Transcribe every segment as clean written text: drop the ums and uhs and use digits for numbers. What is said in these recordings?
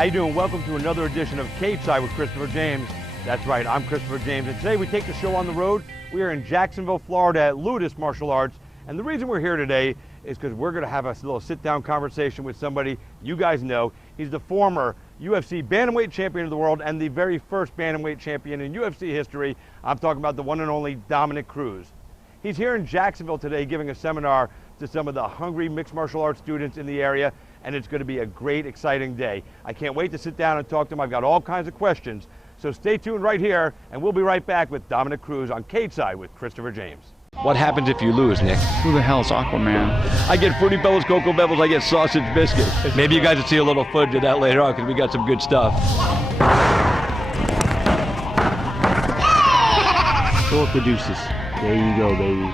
How you doing? Welcome to another edition of Cage Side with Christopher James. That's right, I'm Christopher James, and today we take the show on the road. We are in Jacksonville, Florida at Ludus Martial Arts, and the reason we're here today is because we're going to have a little sit-down conversation with somebody you guys know. He's the former UFC Bantamweight champion of the world and the very first Bantamweight champion in UFC history. I'm talking about the one and only Dominick Cruz. He's here in Jacksonville today giving a seminar to some of the hungry mixed martial arts students in the area, and it's going to be a great, exciting day. I can't wait to sit down and talk to him. I've got all kinds of questions. So stay tuned right here, and we'll be right back with Dominick Cruz on Cage Side with Christopher James. What happens if you lose, Nick? Who the hell is Aquaman? I get Fruity Pebbles, Cocoa Pebbles, I get sausage biscuit. Maybe you guys will see a little footage of that later on because we got some good stuff. Throw up the deuces. There you go, baby.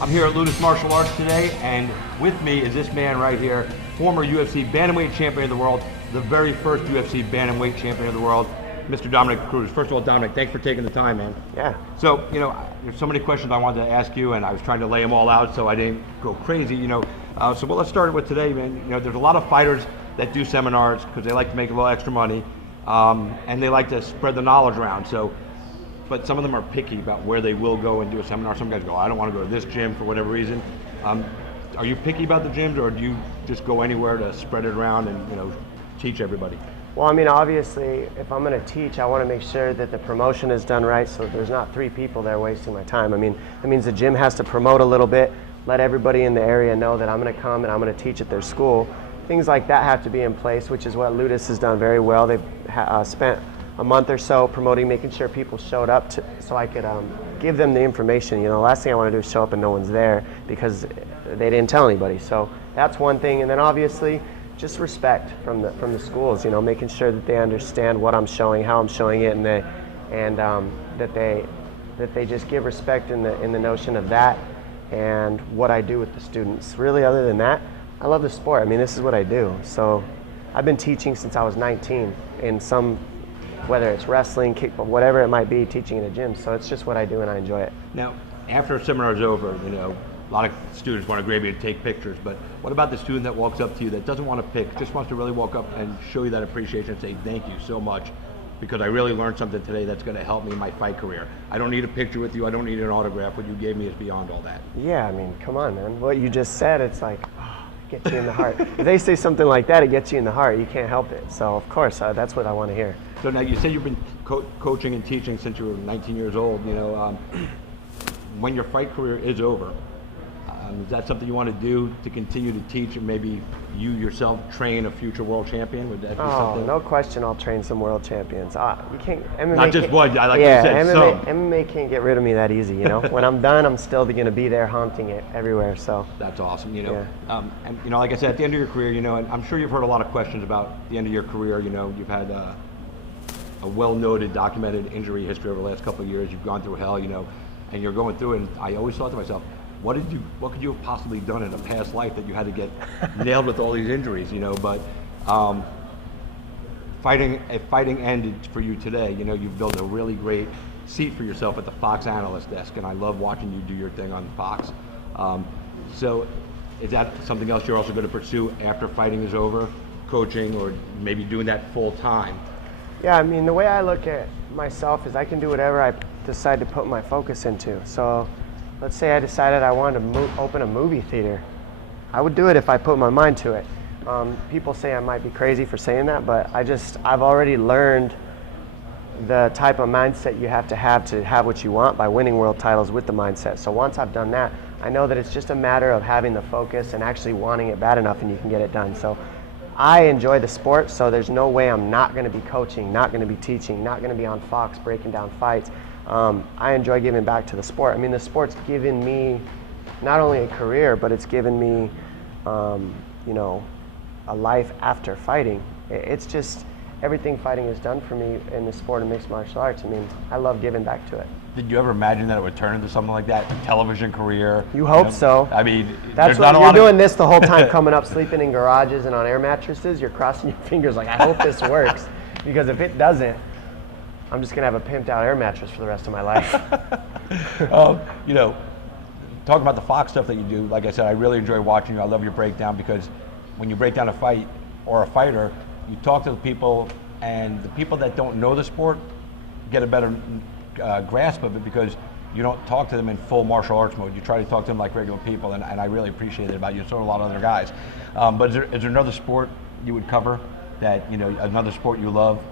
I'm here at Ludus Martial Arts today, and with me is this man right here, former UFC Bantamweight champion of the world, the very first UFC Bantamweight champion of the world, Mr. Dominick Cruz. First of all, Dominick, thanks for taking the time, man. Yeah. So, there's so many questions I wanted to ask you, and I was trying to lay them all out so I didn't go crazy, So let's start with today, man. There's a lot of fighters that do seminars because they like to make a little extra money, and they like to spread the knowledge around. But some of them are picky about where they will go and do a seminar. Some guys go, I don't want to go to this gym for whatever reason. Are you picky about the gyms, or do you just go anywhere to spread it around and teach everybody? Well, I mean, obviously, if I'm going to teach, I want to make sure that the promotion is done right so there's not 3 people there wasting my time. I mean, that means the gym has to promote a little bit, let everybody in the area know that I'm going to come and I'm going to teach at their school. Things like that have to be in place, which is what Ludus has done very well. They've spent a month or so promoting, making sure people showed up so I could give them the information. The last thing I want to do is show up and no one's there because they didn't tell anybody. So that's one thing. And then obviously, just respect from the schools, making sure that they understand what I'm showing, how I'm showing it, and that they just give respect in the notion of that and what I do with the students. Really, other than that, I love the sport. I mean, this is what I do. So I've been teaching since I was 19 in whether it's wrestling, kickball, whatever it might be, teaching in a gym. So it's just what I do and I enjoy it. Now, after a seminar is over, a lot of students want to grab you to take pictures, but what about the student that walks up to you that doesn't want to pick, just wants to really walk up and show you that appreciation and say, thank you so much, because I really learned something today that's going to help me in my fight career. I don't need a picture with you, I don't need an autograph, what you gave me is beyond all that. Yeah, I mean, come on, man. What you just said, it's like, it gets you in the heart. If they say something like that, it gets you in the heart. You can't help it. So, of course, that's what I want to hear. So now you say you've been coaching and teaching since you were 19 years old. When your fight career is over, is that something you want to do to continue to teach and maybe you yourself train a future world champion? Would that be something? No question I'll train some world champions. You can't, MMA not just one, like you said, MMA can't get rid of me that easy, When I'm done, I'm still going to be there haunting it everywhere, so. That's awesome, Yeah. And like I said, at the end of your career, and I'm sure you've heard a lot of questions about the end of your career, you've had a well-noted, documented injury history over the last couple of years. You've gone through hell, and you're going through it, and I always thought to myself, what could you have possibly done in a past life that you had to get nailed with all these injuries, But if fighting ended for you today, you've built a really great seat for yourself at the Fox analyst desk, and I love watching you do your thing on Fox. So is that something else you're also going to pursue after fighting is over, coaching, or maybe doing that full time? Yeah, I mean, the way I look at myself is I can do whatever I decide to put my focus into. So let's say I decided I wanted to open a movie theater. I would do it if I put my mind to it. People say I might be crazy for saying that, but I've already learned the type of mindset you have to have what you want by winning world titles with the mindset. So once I've done that, I know that it's just a matter of having the focus and actually wanting it bad enough and you can get it done. So I enjoy the sport, so there's no way I'm not going to be coaching, not going to be teaching, not going to be on Fox breaking down fights. I enjoy giving back to the sport. I mean, the sport's given me not only a career, but it's given me, a life after fighting. It's just everything fighting has done for me in the sport of mixed martial arts. I mean, I love giving back to it. Did you ever imagine that it would turn into something like that, a television career? You hope so. I mean, that's what you're doing this the whole time, coming up, sleeping in garages and on air mattresses. You're crossing your fingers like, I hope this works, because if it doesn't, I'm just gonna have a pimped out air mattress for the rest of my life. Talking about the Fox stuff that you do, like I said, I really enjoy watching you. I love your breakdown because when you break down a fight or a fighter, you talk to the people, and the people that don't know the sport get a better grasp of it because you don't talk to them in full martial arts mode. You try to talk to them like regular people, and I really appreciate it about you. So do a lot of other guys. But is there another sport you would cover that, another sport you love?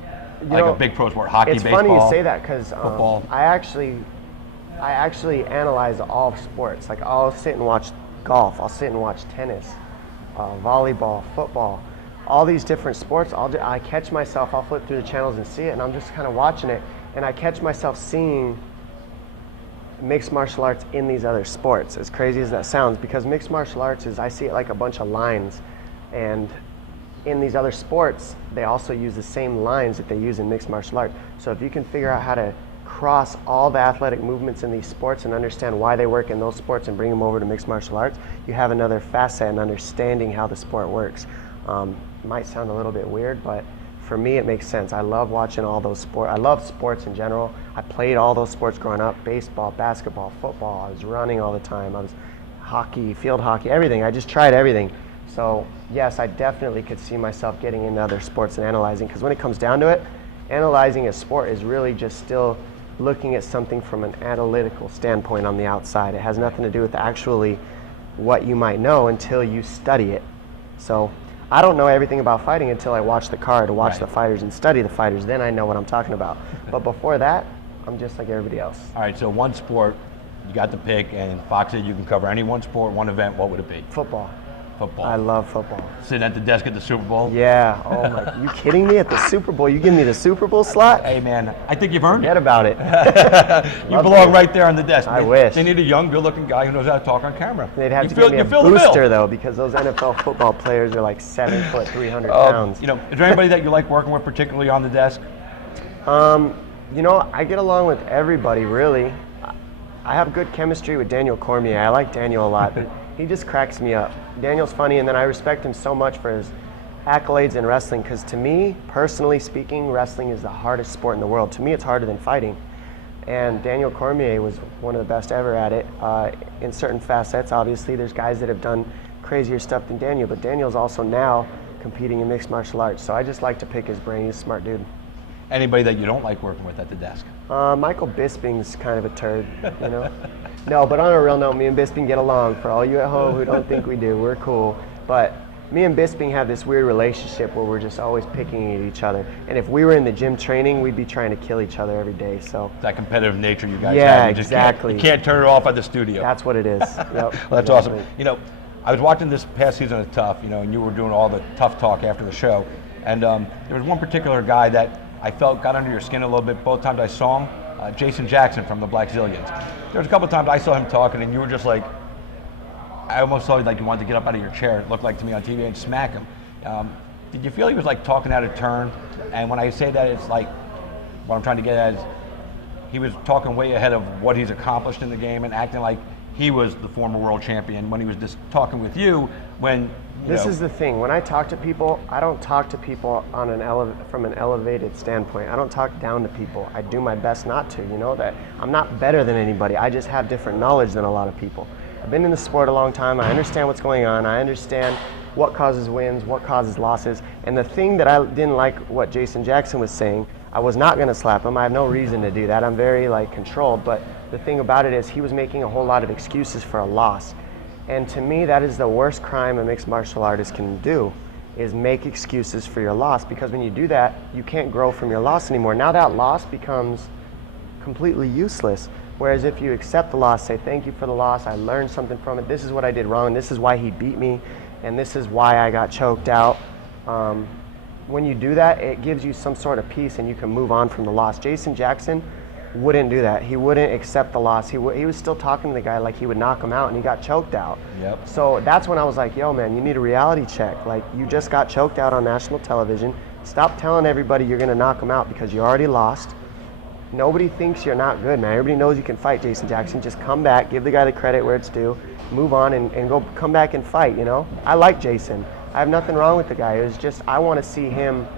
A big pro sport, hockey, baseball, it's funny you say that because football. I actually analyze all sports. Like I'll sit and watch golf, I'll sit and watch tennis, volleyball, football, all these different sports. I catch myself, I'll flip through the channels and see it, and I'm just kind of watching it, and I catch myself seeing mixed martial arts in these other sports, as crazy as that sounds, because mixed martial arts I see it like a bunch of lines, and in these other sports, they also use the same lines that they use in mixed martial arts. So if you can figure out how to cross all the athletic movements in these sports and understand why they work in those sports and bring them over to mixed martial arts, you have another facet in understanding how the sport works. It might sound a little bit weird, but for me it makes sense. I love watching all those sports. I love sports in general. I played all those sports growing up: baseball, basketball, football. I was running all the time. I was hockey, field hockey, everything. I just tried everything. So yes, I definitely could see myself getting into other sports and analyzing, because when it comes down to it, analyzing a sport is really just still looking at something from an analytical standpoint on the outside. It has nothing to do with actually what you might know until you study it. So I don't know everything about fighting until I watch the card, watch the fighters and study the fighters. Then I know what I'm talking about. But before that, I'm just like everybody else. All right, so one sport, you got to pick, and Fox said you can cover any one sport, one event. What would it be? Football. Football. I love football. Sitting at the desk at the Super Bowl? Yeah. Oh my, you kidding me? At the Super Bowl? You give me the Super Bowl slot? Hey man, I think you've earned Forget it. about it. You belong right there on the desk. I wish. They need a young, good-looking guy who knows how to talk on camera. They'd have to give me a booster though, because those NFL football players are like 7 foot, 300 pounds. Is there anybody that you like working with, particularly on the desk? I get along with everybody really. I have good chemistry with Daniel Cormier. I like Daniel a lot. He just cracks me up. Daniel's funny, and then I respect him so much for his accolades in wrestling, because to me, personally speaking, wrestling is the hardest sport in the world. To me, it's harder than fighting. And Daniel Cormier was one of the best ever at it. In certain facets, obviously, there's guys that have done crazier stuff than Daniel, but Daniel's also now competing in mixed martial arts. So I just like to pick his brain. He's a smart dude. Anybody that you don't like working with at the desk? Michael Bisping's kind of a turd, No, but on a real note, me and Bisping get along. For all you at home who don't think we do, we're cool. But me and Bisping have this weird relationship where we're just always picking at each other. And if we were in the gym training, we'd be trying to kill each other every day. So that competitive nature you guys have. Yeah, You just exactly. You can't turn it off at the studio. That's what it is. Yep, Well, that's exactly. awesome. I was watching this past season of Tough, and you were doing all the tough talk after the show. And there was one particular guy that I felt got under your skin a little bit both times I saw him, Jason Jackson from the Black Zillions. There was a couple of times I saw him talking, and you were just like, I almost saw like you wanted to get up out of your chair, it looked like to me on TV, and smack him. Did you feel he was like talking out of turn? And when I say that, it's like, what I'm trying to get at is he was talking way ahead of what he's accomplished in the game and acting like he was the former world champion when he was just talking with you when This is the thing. When I talk to people, I don't talk to people on from an elevated standpoint. I don't talk down to people. I do my best not to. That I'm not better than anybody. I just have different knowledge than a lot of people. I've been in the sport a long time. I understand what's going on. I understand what causes wins, what causes losses. And the thing that I didn't like what Jason Jackson was saying, I was not going to slap him. I have no reason to do that. I'm very controlled. But the thing about it is he was making a whole lot of excuses for a loss. And to me, that is the worst crime a mixed martial artist can do, is make excuses for your loss, because when you do that, you can't grow from your loss anymore. Now that loss becomes completely useless. Whereas if you accept the loss, say, thank you for the loss, I learned something from it, this is what I did wrong, this is why he beat me, and this is why I got choked out. When you do that, it gives you some sort of peace and you can move on from the loss. Jason Jackson wouldn't do that. He wouldn't accept the loss. He was still talking to the guy like he would knock him out, and he got choked out. Yep. So that's when I was like, yo man, you need a reality check. Like, you just got choked out on national television. Stop telling everybody you're gonna knock him out, because you already lost. Nobody thinks you're not good, man. Everybody knows you can fight, Jason Jackson. Just come back, give the guy the credit where it's due, move on and come back and fight, I like Jason. I have nothing wrong with the guy. It was just, I want to see him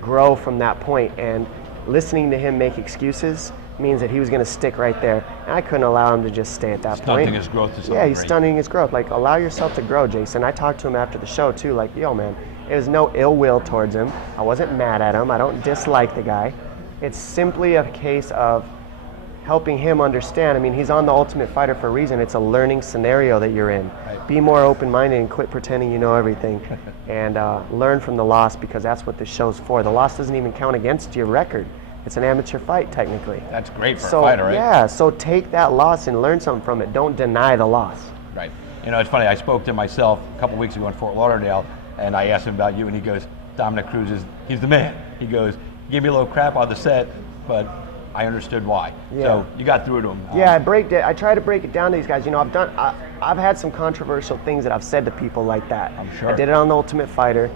grow from that point, and listening to him make excuses means that he was going to stick right there. And I couldn't allow him to just stay at that point. Stunting his growth to some Yeah, he's degree. stunting his growth. Like, allow yourself to grow, Jason. I talked to him after the show, too. Like, yo, man, it was no ill will towards him. I wasn't mad at him. I don't dislike the guy. It's simply a case of helping him understand. I mean, he's on The Ultimate Fighter for a reason. It's a learning scenario that you're in. Right. Be more open-minded and quit pretending you know everything. And learn from the loss, because that's what this show's for. The loss doesn't even count against your record. It's an amateur fight, technically. That's great for a fighter, right? Yeah, so take that loss and learn something from it. Don't deny the loss. Right. You know, it's funny, I spoke to myself a couple weeks ago in Fort Lauderdale, and I asked him about you, and he goes, Dominick Cruz he's the man. He goes, he gave me a little crap on the set, but I understood why. Yeah. So you got through to him. Yeah, I try to break it down to these guys. You know, I've had some controversial things that I've said to people like that. I'm sure. I did it on The Ultimate Fighter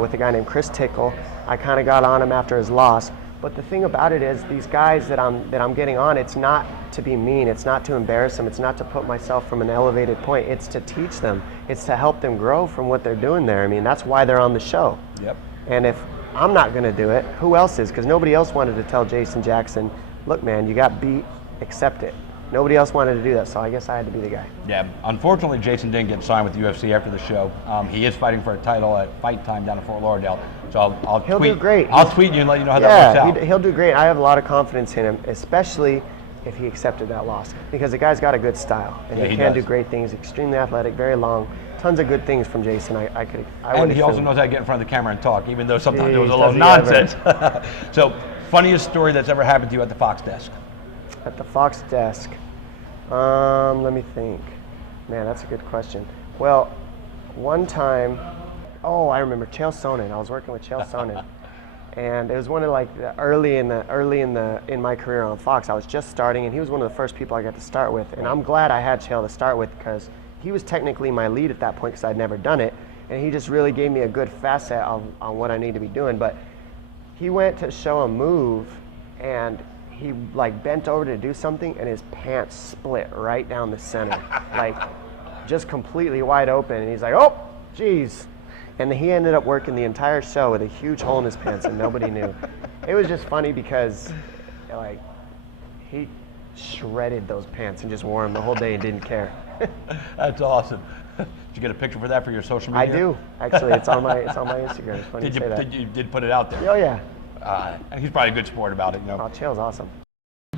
with a guy named Chris Tickle. I kind of got on him after his loss. But the thing about it is, these guys that I'm getting on, it's not to be mean, it's not to embarrass them, it's not to put myself from an elevated point, it's to teach them, it's to help them grow from what they're doing there. I mean, that's why they're on the show. Yep. And if I'm not going to do it, who else is? Because nobody else wanted to tell Jason Jackson, look, man, you got beat, accept it. Nobody else wanted to do that, so I guess I had to be the guy. Yeah, unfortunately, Jason didn't get signed with the UFC after the show. He is fighting for a title at Fight Time down in Fort Lauderdale. So He'll tweet. do great. I'll tweet you and let you know how that works out. He'll do great. I have a lot of confidence in him, especially if he accepted that loss, because the guy's got a good style, and Yeah, he he can does. do great things. Extremely athletic, very long, tons of good things from Jason. I And would he also assume. knows how to get in front of the camera and talk, even though sometimes there was a Jeez, little does he ever. nonsense. So, funniest story that's ever happened to you at the Fox desk? At the Fox desk, let me think. Man, that's a good question. Well, one time, I remember Chael Sonnen. I was working with Chael Sonnen, and it was one of like the early in my career on Fox. I was just starting, and he was one of the first people I got to start with. And I'm glad I had Chael to start with, because he was technically my lead at that point, because I'd never done it, and he just really gave me a good facet on what I need to be doing. But he went to show a move, and he like bent over to do something, and his pants split right down the center, like just completely wide open. And he's like, oh, geez. And he ended up working the entire show with a huge hole in his pants, and nobody knew. It was just funny because like he shredded those pants and just wore them the whole day and didn't care. That's awesome. Did you get a picture for that for your social media? I do, actually. It's on my Instagram. It's funny Did you say that. you did put it out there? Oh yeah. And he's probably a good sport about it, you know. Oh, Chael's awesome.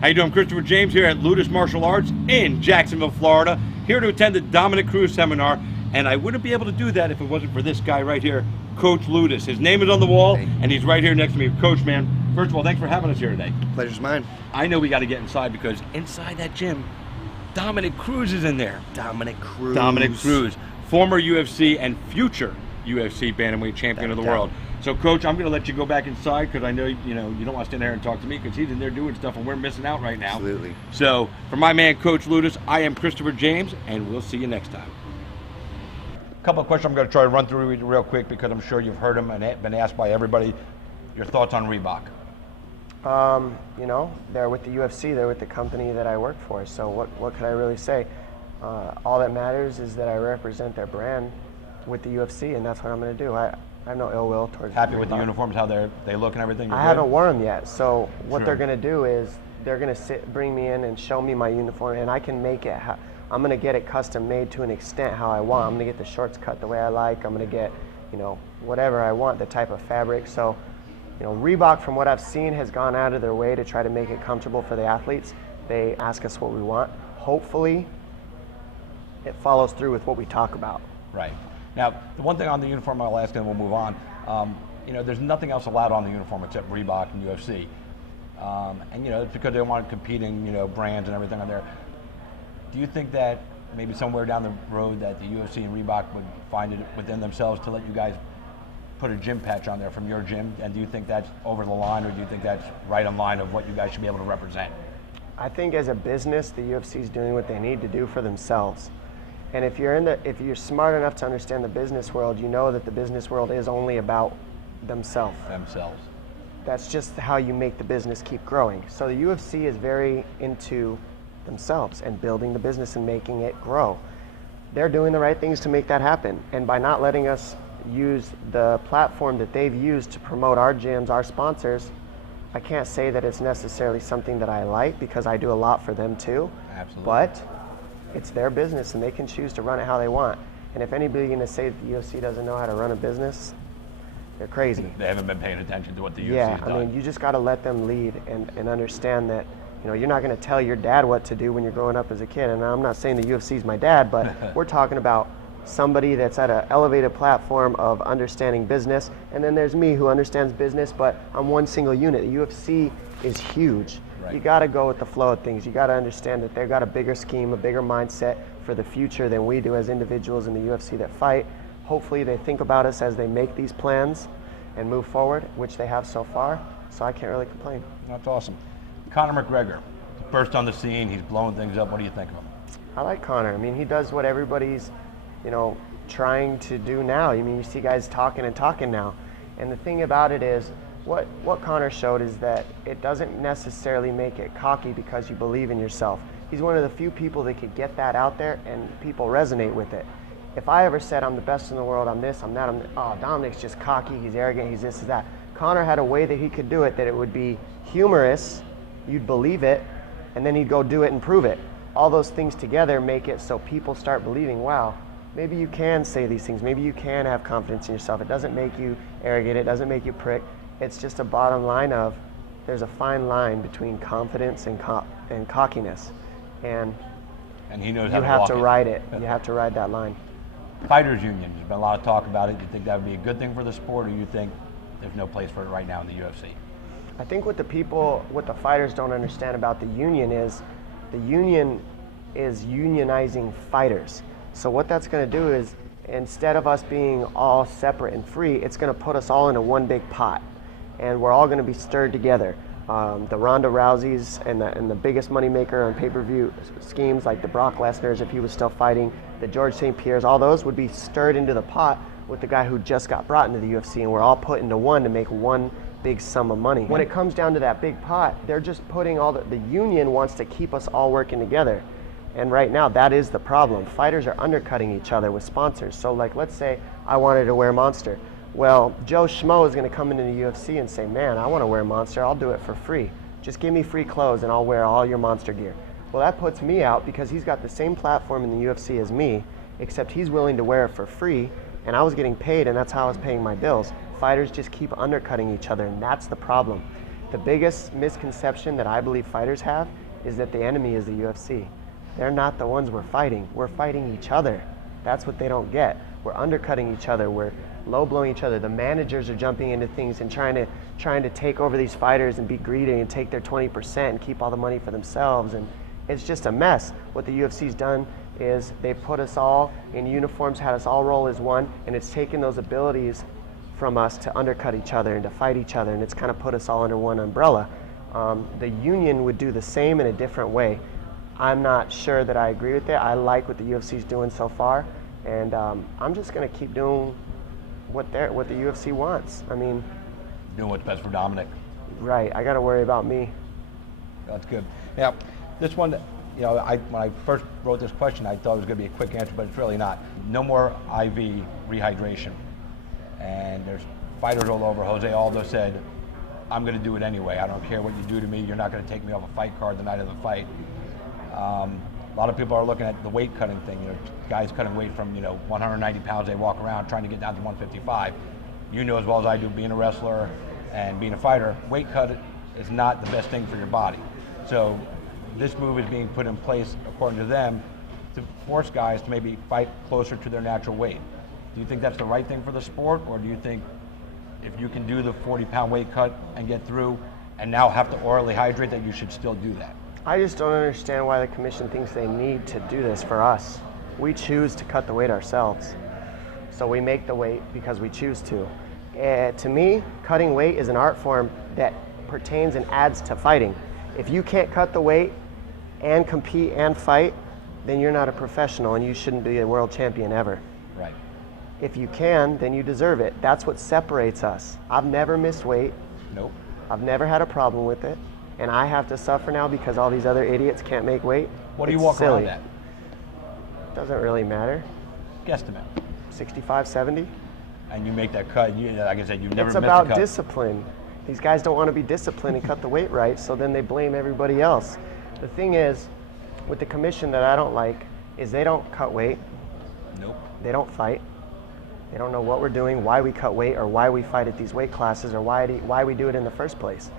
How you doing? Christopher James here at Ludus Martial Arts in Jacksonville, Florida, here to attend the Dominick Cruz seminar, and I wouldn't be able to do that if it wasn't for this guy right here, Coach Ludus. His name is on the wall, and he's right here next to me. Coach, man, first of all, thanks for having us here today. Pleasure's mine. I know we got to get inside, because inside that gym, Dominick Cruz is in there. Dominick Cruz. Dominick Cruz, former UFC and future UFC Bantamweight champion of the world. So, Coach, I'm going to let you go back inside, because I know you don't want to stand there and talk to me, because he's in there doing stuff and we're missing out right now. Absolutely. So, for my man, Coach Ludus, I am Christopher James, and we'll see you next time. A couple of questions I'm going to try to run through real quick, because I'm sure you've heard them and been asked by everybody. Your thoughts on Reebok? They're with the UFC. They're with the company that I work for. So what could I really say? All that matters is that I represent their brand with the UFC, and that's what I'm going to do. I have no ill will towards Happy with the Reebok. uniforms, how they look and everything? You're I good? haven't worn them yet. So what Sure. they're going to do is they're going to bring me in and show me my uniform, and I can make it. I'm going to get it custom made to an extent how I want. I'm going to get the shorts cut the way I like. I'm going to get, whatever I want, the type of fabric. So, Reebok, from what I've seen, has gone out of their way to try to make it comfortable for the athletes. They ask us what we want. Hopefully, it follows through with what we talk about. Right. Now, the one thing on the uniform I'll ask, and we'll move on. There's nothing else allowed on the uniform except Reebok and UFC. It's because they want competing, brands and everything on there. Do you think that maybe somewhere down the road that the UFC and Reebok would find it within themselves to let you guys put a gym patch on there from your gym? And do you think that's over the line, or do you think that's right in line of what you guys should be able to represent? I think as a business, the UFC is doing what they need to do for themselves. And if you're smart enough to understand the business world, you know that the business world is only about themselves. That's just how you make the business keep growing. So the UFC is very into themselves and building the business and making it grow. They're doing the right things to make that happen. And by not letting us use the platform that they've used to promote our gyms, our sponsors, I can't say that it's necessarily something that I like because I do a lot for them too. Absolutely. But it's their business and they can choose to run it how they want. And if anybody's going to say that the UFC doesn't know how to run a business, they're crazy. They haven't been paying attention to what the UFC Yeah, has done. I mean, you just got to let them lead and understand that, you know, you're not going to tell your dad what to do when you're growing up as a kid. And I'm not saying the UFC is my dad, but we're talking about somebody that's at an elevated platform of understanding business. And then there's me who understands business, but I'm one single unit. The UFC is huge. Right. You got to go with the flow of things. You got to understand that they've got a bigger scheme, a bigger mindset for the future than we do as individuals in the UFC that fight. Hopefully they think about us as they make these plans and move forward, which they have so far. So I can't really complain. That's awesome. Conor McGregor, burst on the scene. He's blowing things up. What do you think of him? I like Conor. I mean, he does what everybody's, you know, trying to do now. I mean, you see guys talking and talking now. And the thing about it is, what Conor showed is that it doesn't necessarily make it cocky because you believe in yourself. He's one of the few people that could get that out there and people resonate with it. If I ever said I'm the best in the world, I'm this, I'm that, oh, Dominick's just cocky, he's arrogant, he's this, he's that. Conor had a way that he could do it that it would be humorous, you'd believe it, and then he'd go do it and prove it. All those things together make it so people start believing, wow, maybe you can say these things, maybe you can have confidence in yourself. It doesn't make you arrogant, it doesn't make you prick. It's just a bottom line of there's a fine line between confidence and cockiness. And he knows you how to have walk to it. ride it. You have to ride that line. Fighters union, there's been a lot of talk about it. Do you think that would be a good thing for the sport, or you think there's no place for it right now in the UFC? I think what the fighters don't understand about the union is unionizing fighters. So what that's going to do is, instead of us being all separate and free, it's going to put us all into one big pot. And we're all going to be stirred together. The Ronda Rouseys and the biggest moneymaker on pay-per-view schemes, like the Brock Lesnar's if he was still fighting, the George St. Pierre's, all those would be stirred into the pot with the guy who just got brought into the UFC, and we're all put into one to make one big sum of money. When it comes down to that big pot, they're just putting all the union wants to keep us all working together. And right now, that is the problem. Fighters are undercutting each other with sponsors. So like, let's say I wanted to wear Monster. Well, Joe Schmo is going to come into the UFC and say, man, I want to wear Monster. I'll do it for free. Just give me free clothes and I'll wear all your Monster gear. Well, that puts me out because he's got the same platform in the UFC as me, except he's willing to wear it for free, and I was getting paid, and that's how I was paying my bills. Fighters just keep undercutting each other, and that's the problem. The biggest misconception that I believe fighters have is that the enemy is the UFC. They're not the ones we're fighting. We're fighting each other. That's what they don't get. We're undercutting each other. We're low-blowing each other. The managers are jumping into things and trying to take over these fighters and be greedy and take their 20% and keep all the money for themselves. And it's just a mess. What the UFC's done is they put us all in uniforms, had us all roll as one, and it's taken those abilities from us to undercut each other and to fight each other, and it's kind of put us all under one umbrella. The union would do the same in a different way. I'm not sure that I agree with it. I like what the UFC's doing so far, and I'm just going to keep doing what the UFC wants. I mean, Doing what's best for Dominick. right, I got to worry about me. That's good. Now, this one, you know, when I first wrote this question, I thought it was going to be a quick answer, but it's really not. No more IV rehydration. And there's fighters all over. Jose Aldo said, I'm going to do it anyway. I don't care what you do to me. You're not going to take me off a fight card the night of the fight. A lot of people are looking at the weight cutting thing. You know, guys cutting weight from 190 pounds. They walk around trying to get down to 155. You know as well as I do, being a wrestler and being a fighter, weight cut is not the best thing for your body. So this move is being put in place, according to them, to force guys to maybe fight closer to their natural weight. Do you think that's the right thing for the sport, or do you think if you can do the 40-pound weight cut and get through and now have to orally hydrate, that you should still do that? I just don't understand why the commission thinks they need to do this for us. We choose to cut the weight ourselves. So we make the weight because we choose to. To me, cutting weight is an art form that pertains and adds to fighting. If you can't cut the weight and compete and fight, then you're not a professional and you shouldn't be a world champion ever. Right. If you can, then you deserve it. That's what separates us. I've never missed weight. Nope. I've never had a problem with it. And I have to suffer now because all these other idiots can't make weight. What do you It's walk silly. around at? Doesn't really matter. Guesstimate. 65, 70. And you make that cut. Like I said, you've never It's missed a about cut. discipline. These guys don't want to be disciplined and cut the weight right, so then they blame everybody else. The thing is, with the commission that I don't like, is they don't cut weight. Nope. They don't fight. They don't know what we're doing, why we cut weight, or why we fight at these weight classes, or why we do it in the first place.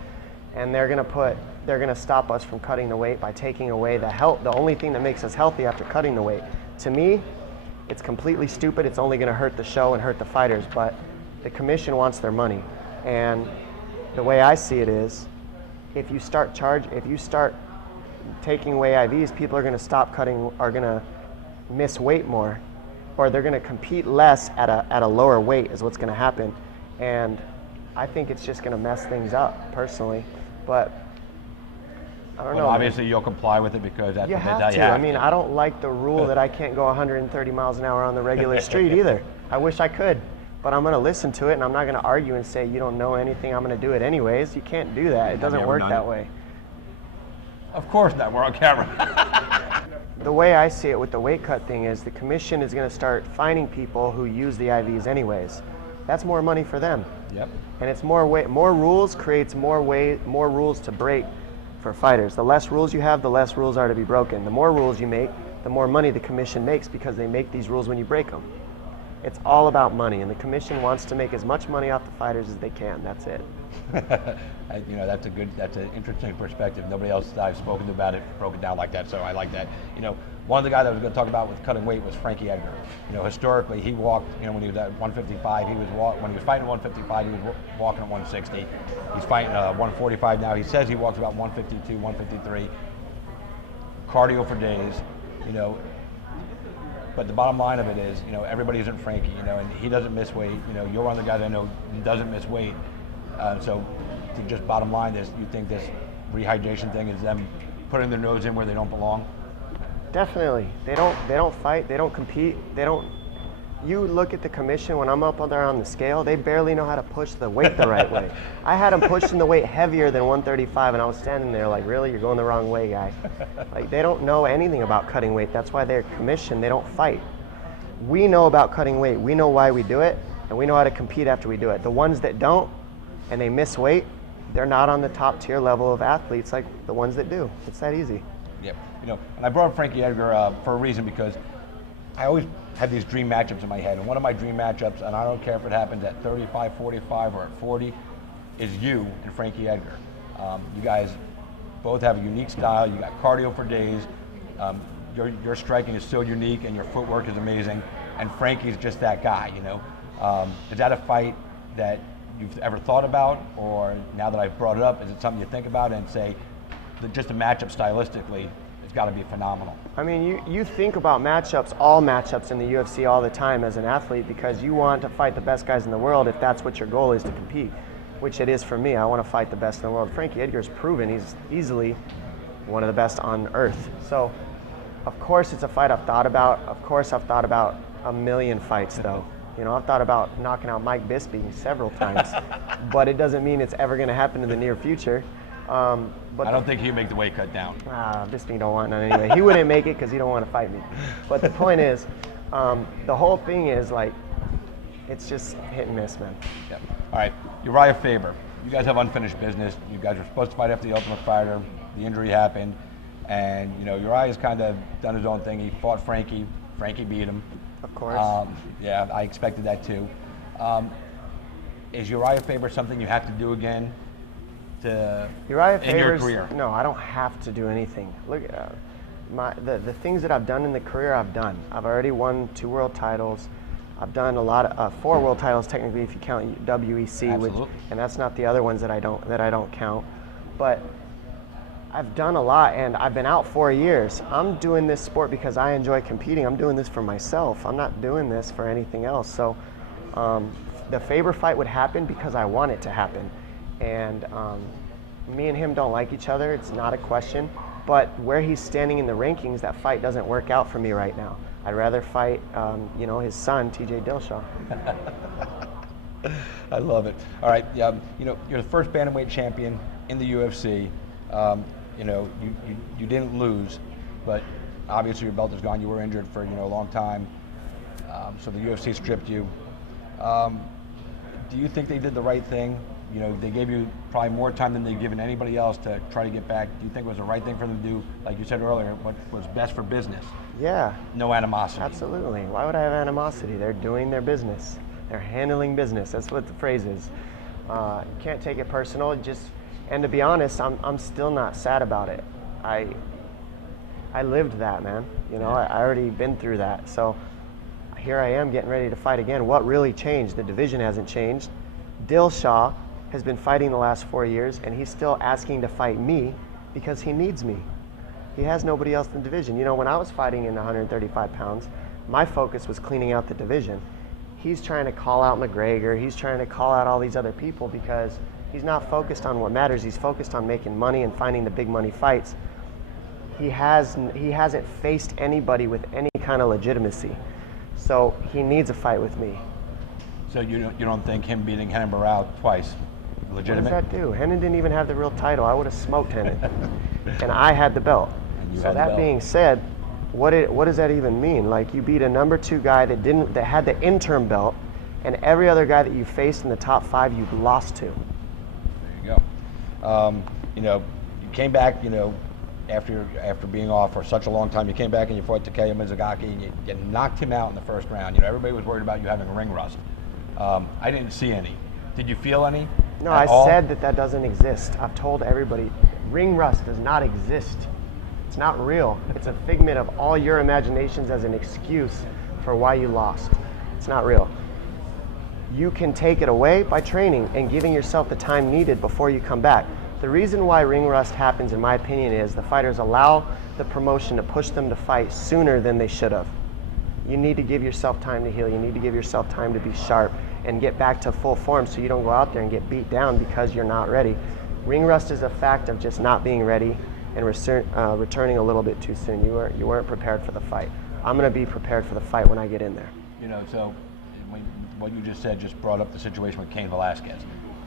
And they're gonna stop us from cutting the weight by taking away the only thing that makes us healthy after cutting the weight. To me, it's completely stupid. It's only gonna hurt the show and hurt the fighters, but the commission wants their money. And the way I see it is, if you start taking away IVs, people are gonna miss weight more, or they're gonna compete less at a lower weight is what's gonna happen. And I think it's just gonna mess things up, personally. But I don't know. Obviously, you'll comply with it because that's you what have they to. tell you. I mean, I don't like the rule that I can't go 130 miles an hour on the regular street either. I wish I could. But I'm going to listen to it, and I'm not going to argue and say, you don't know anything, I'm going to do it anyways. You can't do that. It doesn't work that way. Of course not. We're on camera. The way I see it with the weight cut thing is the commission is going to start finding people who use the IVs anyways. That's more money for them. Yep. And it's more rules creates more rules to break for fighters. The less rules you have, the less rules are to be broken. The more rules you make, the more money the commission makes because they make these rules when you break them. It's all about money, and the commission wants to make as much money off the fighters as they can. That's it. You know, that's an interesting perspective. Nobody else that I've spoken to about it broke it down like that, so I like that. You know, one of the guys I was going to talk about with cutting weight was Frankie Edgar. You know, historically, he walked, you know, when he was at 155, when he was fighting 155, he was walking at 160. He's fighting 145 now. He says he walks about 152, 153. Cardio for days, you know. But the bottom line of it is, you know, everybody isn't Frankie, you know, and he doesn't miss weight. You know, you're one of the guys I know doesn't miss weight. So, to just bottom line this, you think this rehydration thing is them putting their nose in where they don't belong? Definitely. They don't fight. They don't compete. You look at the commission when I'm up there on the scale, they barely know how to push the weight the right way. I had them pushing the weight heavier than 135, and I was standing there like, really? You're going the wrong way, guy. Like, they don't know anything about cutting weight. That's why they're commissioned. They don't fight. We know about cutting weight. We know why we do it, and we know how to compete after we do it. The ones that don't, and they miss weight, they're not on the top tier level of athletes like the ones that do. It's that easy. Yep. You know, and I brought up Frankie Edgar for a reason, because I always had these dream matchups in my head, and one of my dream matchups, and I don't care if it happens at 35, 45, or at 40, is you and Frankie Edgar. You guys both have a unique style. You got cardio for days. Your striking is so unique, and your footwork is amazing. And Frankie's just that guy, you know. Is that a fight that you've ever thought about, or now that I've brought it up, is it something you think about and say, just a matchup stylistically, it's got to be phenomenal? I mean, you think about matchups, all matchups in the UFC all the time as an athlete, because you want to fight the best guys in the world if that's what your goal is, to compete, which it is for me. I want to fight the best in the world. Frankie Edgar's proven he's easily one of the best on earth. So, of course, it's a fight I've thought about. Of course, I've thought about a million fights, though. You know, I've thought about knocking out Mike Bisping several times, but it doesn't mean it's ever going to happen in the near future. But I don't think he'd make the weight cut down. Bisping don't want none anyway. He wouldn't make it because he don't want to fight me. But the point is, the whole thing is like, it's just hit and miss, man. Yep. All right, Uriah Faber. You guys have unfinished business. You guys were supposed to fight after the Ultimate Fighter. The injury happened, and you know Uriah's kind of done his own thing. He fought Frankie. Frankie beat him. Of course. Yeah, I expected that too. Is Uriah Faber something you have to do again in your career? No, I don't have to do anything. Look, the things that I've done in the career, I've done. I've already won 2 world titles. I've done a lot of 4 world titles technically if you count WEC, and that's not the other ones that I don't count. But I've done a lot, and I've been out 4 years. I'm doing this sport because I enjoy competing. I'm doing this for myself. I'm not doing this for anything else. So the Faber fight would happen because I want it to happen. And me and him don't like each other. It's not a question. But where he's standing in the rankings, that fight doesn't work out for me right now. I'd rather fight, you know, his son, TJ Dillashaw. I love it. All right, you know, you're the first bantamweight champion in the UFC. You know, you didn't lose, but obviously your belt is gone. You were injured for, you know, a long time, so the UFC stripped you. Do you think they did the right thing You know, they gave you probably more time than they've given anybody else to try to get back. Do you think it was the right thing for them to do, like you said earlier, what was best for business? Yeah. No animosity. Absolutely. Why would I have animosity? They're doing their business. They're handling business. That's what the phrase is. You can't take it personal. And to be honest, I'm still not sad about it. I lived that, man. You know, I already been through that. So here I am getting ready to fight again. What really changed? The division hasn't changed. Dillashaw has been fighting the last 4 years, and he's still asking to fight me because he needs me. He has nobody else in the division. You know, when I was fighting in 135 pounds, my focus was cleaning out the division. He's trying to call out McGregor. He's trying to call out all these other people because he's not focused on what matters. He's focused on making money and finding the big money fights. He hasn't faced anybody with any kind of legitimacy. So he needs a fight with me. So you don't think him beating Henan Barao twice legitimate? What does that do? Henan didn't even have the real title. I would have smoked Henan. And I had the belt. So that being said, what does that even mean? Like, you beat a number 2 guy that had the interim belt, and every other guy that you faced in the top 5 you've lost to. There you go. You know, you came back, you know, after being off for such a long time. You came back and you fought Takeya Mizugaki, and you knocked him out in the first round. You know, everybody was worried about you having ring rust. I didn't see any. Did you feel any? No, I said that doesn't exist. I've told everybody, ring rust does not exist. It's not real. It's a figment of all your imaginations as an excuse for why you lost. It's not real. You can take it away by training and giving yourself the time needed before you come back. The reason why ring rust happens, in my opinion, is the fighters allow the promotion to push them to fight sooner than they should have. You need to give yourself time to heal. You need to give yourself time to be sharp and get back to full form so you don't go out there and get beat down because you're not ready. Ring rust is a fact of just not being ready and returning a little bit too soon. You weren't prepared for the fight. I'm going to be prepared for the fight when I get in there. You know, so what you just said just brought up the situation with Cain Velasquez.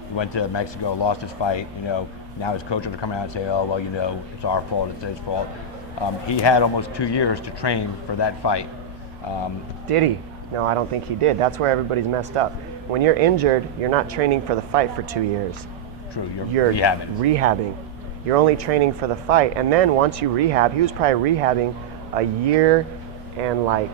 He went to Mexico, lost his fight. You know, now his coaches are coming out and say, oh, well, you know, it's our fault, it's his fault. He had almost 2 years to train for that fight. Did he? No, I don't think he did. That's where everybody's messed up. When you're injured, you're not training for the fight for 2 years. True, you're rehabbing. You're only training for the fight. And then once you rehab, he was probably rehabbing a year and like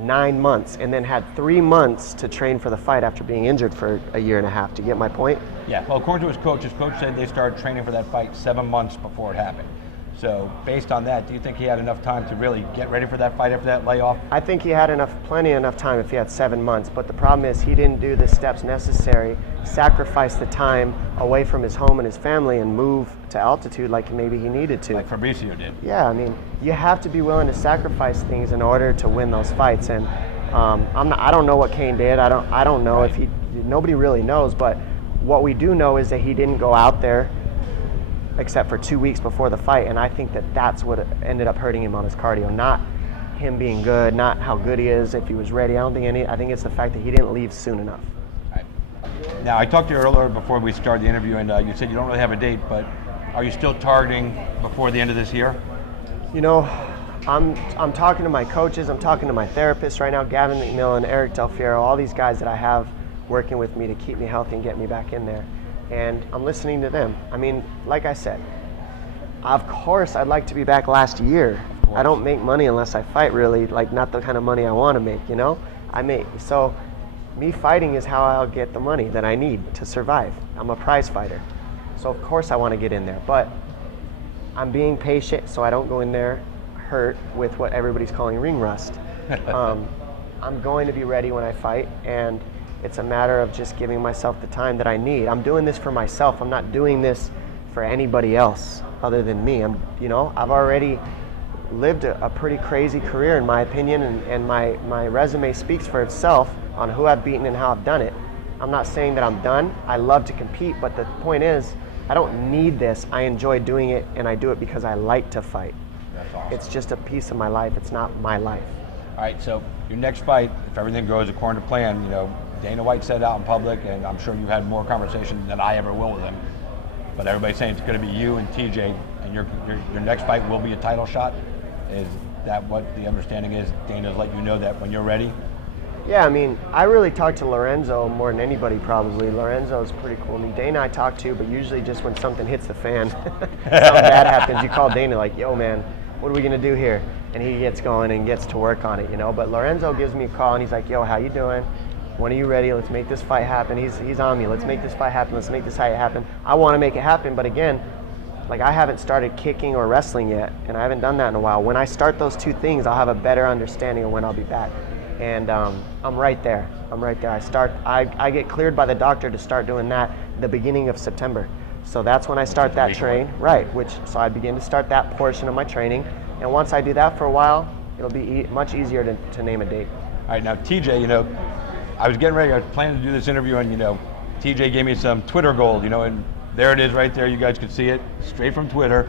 9 months, and then had 3 months to train for the fight after being injured for a year and a half. Do you get my point? Yeah, well, according to his coach said they started training for that fight 7 months before it happened. So based on that, do you think he had enough time to really get ready for that fight after that layoff? I think he had plenty enough time if he had 7 months, but the problem is he didn't do the steps necessary, sacrifice the time away from his home and his family and move to altitude like maybe he needed to. Like Fabricio did. Yeah, I mean, you have to be willing to sacrifice things in order to win those fights, and I don't know what Cain did. I don't know if nobody really knows, but what we do know is that he didn't go out there except for 2 weeks before the fight, and I think that's what ended up hurting him on his cardio. Not him being good, not how good he is, if he was ready. I think it's the fact that he didn't leave soon enough. Right. Now, I talked to you earlier before we started the interview, and you said you don't really have a date, but are you still targeting before the end of this year? You know, I'm talking to my coaches, I'm talking to my therapists right now, Gavin McMillan, Eric Del Fiero, all these guys that I have working with me to keep me healthy and get me back in there. And I'm listening to them. I mean, like I said, of course I'd like to be back last year. I don't make money unless I fight, really, like not the kind of money I want to make, you know? So me fighting is how I'll get the money that I need to survive. I'm a prize fighter. So of course I want to get in there, but I'm being patient so I don't go in there hurt with what everybody's calling ring rust. I'm going to be ready when I fight, and it's a matter of just giving myself the time that I need. I'm doing this for myself. I'm not doing this for anybody else other than me. I've already lived a pretty crazy career in my opinion, and my resume speaks for itself on who I've beaten and how I've done it. I'm not saying that I'm done. I love to compete, but the point is, I don't need this. I enjoy doing it, and I do it because I like to fight. That's awesome. It's just a piece of my life. It's not my life. All right, so your next fight, if everything goes according to plan, you know, Dana White said out in public, and I'm sure you've had more conversations than I ever will with him, but everybody's saying it's going to be you and TJ, and your next fight will be a title shot. Is that what the understanding is? Dana's let you know that when you're ready? Yeah, I mean, I really talk to Lorenzo more than anybody probably. Lorenzo's pretty cool. I mean, Dana I talk to, but usually just when something hits the fan, something bad happens, you call Dana like, yo man, what are we gonna do here? And he gets going and gets to work on it, you know. But Lorenzo gives me a call and he's like, yo, how you doing? When are you ready? Let's make this fight happen. He's on me. Let's make this fight happen. Let's make this fight happen. I want to make it happen, but again, like I haven't started kicking or wrestling yet, and I haven't done that in a while. When I start those two things, I'll have a better understanding of when I'll be back. And I'm right there. I get cleared by the doctor to start doing that the beginning of September. So that's when I start that train, right? So I begin to start that portion of my training. And once I do that for a while, it'll be much easier to name a date. All right, now TJ, you know, I was getting ready, I was planning to do this interview, and you know, TJ gave me some Twitter gold, you know, and there it is right there. You guys can see it straight from Twitter.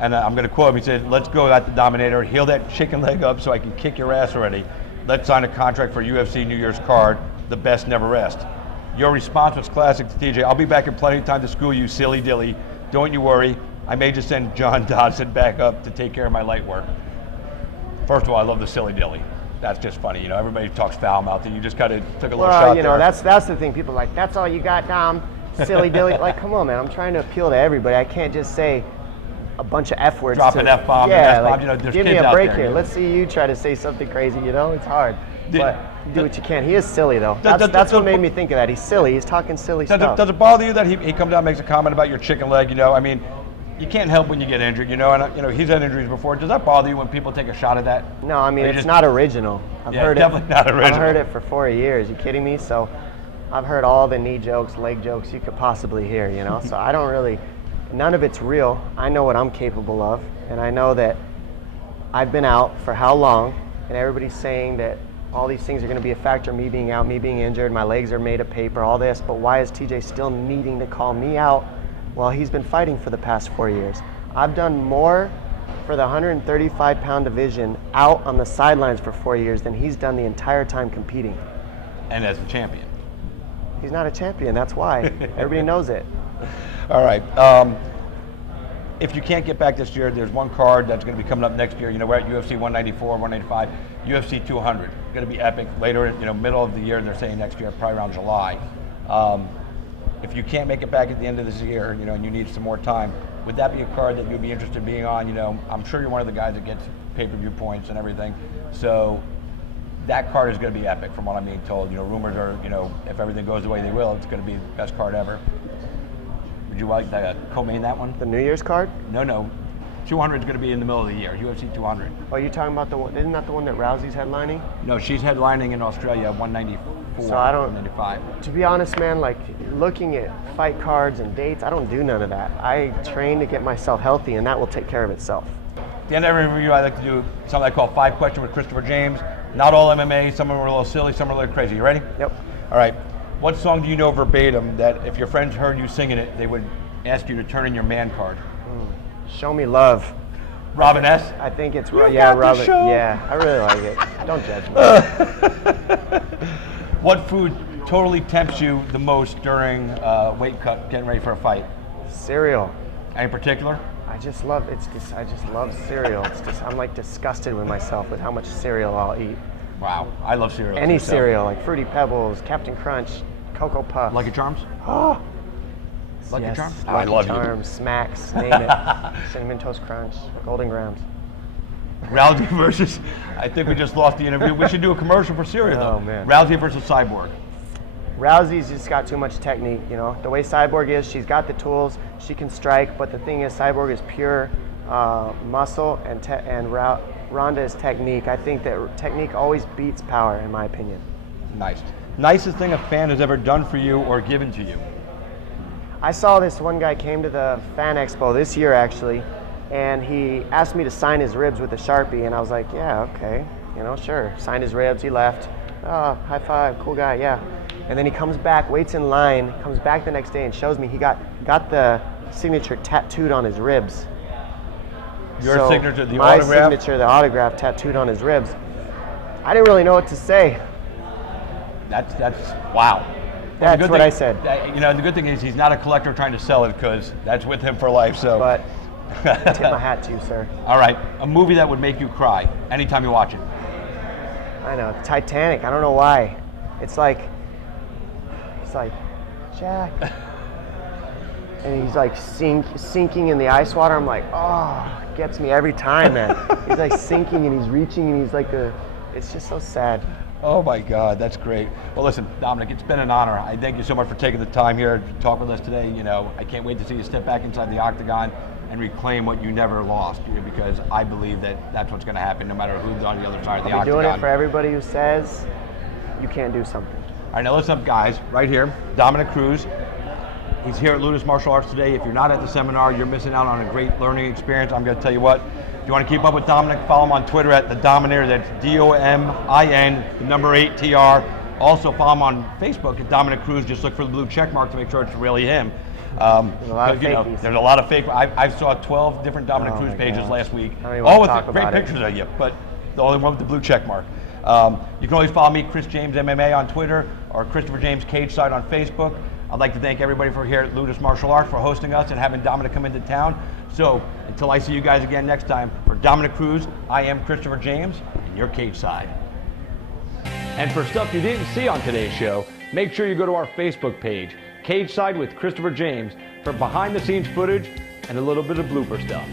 And I'm going to quote him. He said, let's go at the Dominator, heal that chicken leg up so I can kick your ass already. Let's sign a contract for UFC New Year's card. The best never rest. Your response was classic to TJ. I'll be back in plenty of time to school you, silly dilly. Don't you worry. I may just send John Dodson back up to take care of my light work. First of all, I love the silly dilly. That's just funny. You know, everybody talks foul mouth, and you just kind of took a little shot Well, you know, there. that's the thing. People are like, that's all you got, Dom? Silly dilly. Like, come on, man. I'm trying to appeal to everybody. I can't just say a bunch of F words. Drop an F-bomb, yeah, an S-bomb, like, you know, there's give me kids a out break there, here. you know? Let's see you try to say something crazy, you know? It's hard. But do what you can. He is silly, though. That's what made me think of that. He's silly. He's talking silly stuff. Does it bother you that he comes down and makes a comment about your chicken leg? You know, I mean, you can't help when you get injured, you know, and you know, he's had injuries before. Does that bother you when people take a shot at that? No, I mean, it's not original. I've heard definitely not original. I've heard it for 4 years. You kidding me? So I've heard all the knee jokes, leg jokes you could possibly hear, you know? So I don't really, none of it's real. I know what I'm capable of, and I know that I've been out for how long, and everybody's saying that all these things are going to be a factor, me being out, me being injured, my legs are made of paper, all this, but why is TJ still needing to call me out while he's been fighting for the past 4 years? I've done more for the 135-pound division out on the sidelines for 4 years than he's done the entire time competing. And as a champion. He's not a champion, that's why. Everybody knows it. All right. If you can't get back this year, there's one card that's going to be coming up next year. You know, we're at UFC 194, 195, UFC 200. Going to be epic later, you know, middle of the year. They're saying next year, probably around July. If you can't make it back at the end of this year, you know, and you need some more time, would that be a card that you'd be interested in being on? You know, I'm sure you're one of the guys that gets pay-per-view points and everything. So that card is going to be epic, from what I'm being told. You know, rumors are, you know, if everything goes the way they will, it's going to be the best card ever. Would you like to co-main that one? The New Year's card? No. 200 is going to be in the middle of the year, UFC 200. Oh, you're talking about the one, isn't that the one that Rousey's headlining? No, she's headlining in Australia, 194, So I don't, 195. To be honest, man, like looking at fight cards and dates, I don't do none of that. I train to get myself healthy, and that will take care of itself. At the end of every review, I like to do something I call 5 questions with Christopher James. Not all MMA, some of them are a little silly, some are a little crazy. You ready? Yep. All right. What song do you know verbatim that if your friends heard you singing it, they would ask you to turn in your man card? Show Me Love. Robin S? I think it's, You yeah, got the Robin. show. Yeah, I really like it. Don't judge me. What food totally tempts you the most during weight cut, getting ready for a fight? Cereal. Any particular? I just love I just love cereal. It's just, I'm like disgusted with myself with how much cereal I'll eat. Wow, I love cereal. Any too, so- cereal, like Fruity Pebbles, Captain Crunch, Cocoa Puffs. Lucky Charms? Oh. Lucky Yes, Charms? Lucky I love Charms, Smacks, name it. Cinnamon Toast Crunch, Golden Grams. Rousey versus, I think we just lost the interview. We should do a commercial for cereal though. Oh, man. Rousey versus Cyborg. Rousey's just got too much technique, you know. The way Cyborg is, she's got the tools, she can strike, but the thing is, Cyborg is pure muscle, and Ronda is technique. I think that technique always beats power, in my opinion. Nice. Nicest thing a fan has ever done for you or given to you? I saw this one guy came to the Fan Expo this year, actually, and he asked me to sign his ribs with a Sharpie, and I was like, yeah, okay, you know, sure. Signed his ribs, he left. Oh, high five, cool guy, yeah. And then he comes back, waits in line, comes back the next day and shows me he got the signature tattooed on his ribs. Your signature, the my autograph? signature, the autograph tattooed on his ribs. I didn't really know what to say. That's wow. That's The good what thing- I said. You know, the good thing is he's not a collector trying to sell it, because that's with him for life. So. But tip my hat to you, sir. All right, a movie that would make you cry anytime you watch it. I know, Titanic. I don't know why. It's like, Jack. And he's like sinking in the ice water. I'm like, oh, it gets me every time, man. He's like sinking and he's reaching and he's like it's just so sad. Oh my God, that's great. Well, listen, Dominick, it's been an honor. I thank you so much for taking the time here to talk with us today. You know, I can't wait to see you step back inside the octagon and reclaim what you never lost, because I believe that that's what's going to happen no matter who's on the other side of the octagon. I'll be doing it for everybody who says you can't do something. All right, now listen up, guys. Right here, Dominick Cruz. He's here at Ludus Martial Arts today. If you're not at the seminar, you're missing out on a great learning experience. I'm going to tell you what. If you want to keep up with Dominick, follow him on Twitter at The Dominator. That's DOMIN, 8TR. Also follow him on Facebook at Dominick Cruz. Just look for the blue check mark to make sure it's really him. There's a lot of fakies. There's a lot of fake. I saw 12 different Dominick Cruz pages last week. All with great pictures of you, but the only one with the blue check mark. You can always follow me, Chris James MMA on Twitter, or Christopher James Cage Side on Facebook. I'd like to thank everybody for here at Ludus Martial Arts for hosting us and having Dominick come into town. So until I see you guys again next time, for Dominick Cruz, I am Christopher James, and you're Cage Side. And for stuff you didn't see on today's show, make sure you go to our Facebook page, Cage Side with Christopher James, for behind the scenes footage and a little bit of blooper stuff.